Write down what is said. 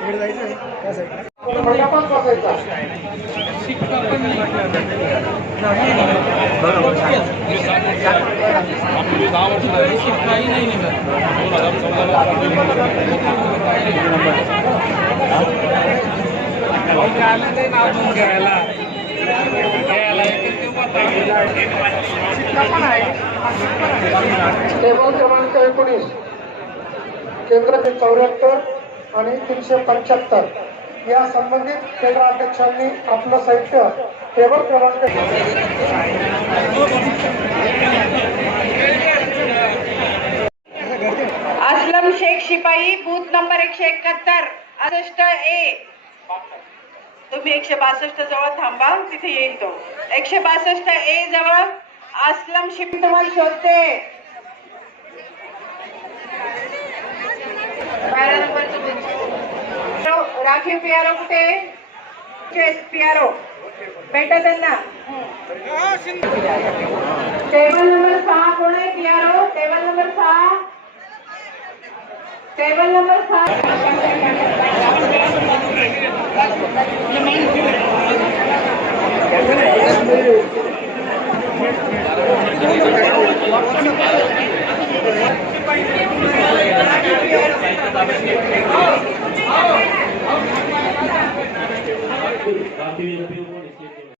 इकडे जायचं आहे त्या साईडला टेबल क्रमांक एकोणीस. केंद्र चौऱ्याहत्तर आणि तीनशे पंच्याहत्तर. या संबंधित केंद्राध्यक्षांनी आपलं साहित्य टेबल क्रमांक असलम शेख शिपाई बूथ नंबर एकशे एकाहत्तर असष्ट ए. तुम्ही एकशे बासष्ट जवळ थांबा तिथे येईल तो. एकशे बासष्ट ए जवळ असलम शिप तुम्हाला शोधते. राखीव पियारो कुठे? पियारो. आर ओ त्यांना. टेबल नंबर सहा कोण आहे? पियारो. टेबल नंबर सहा. टेबल नंबर सहा. Appeal appeal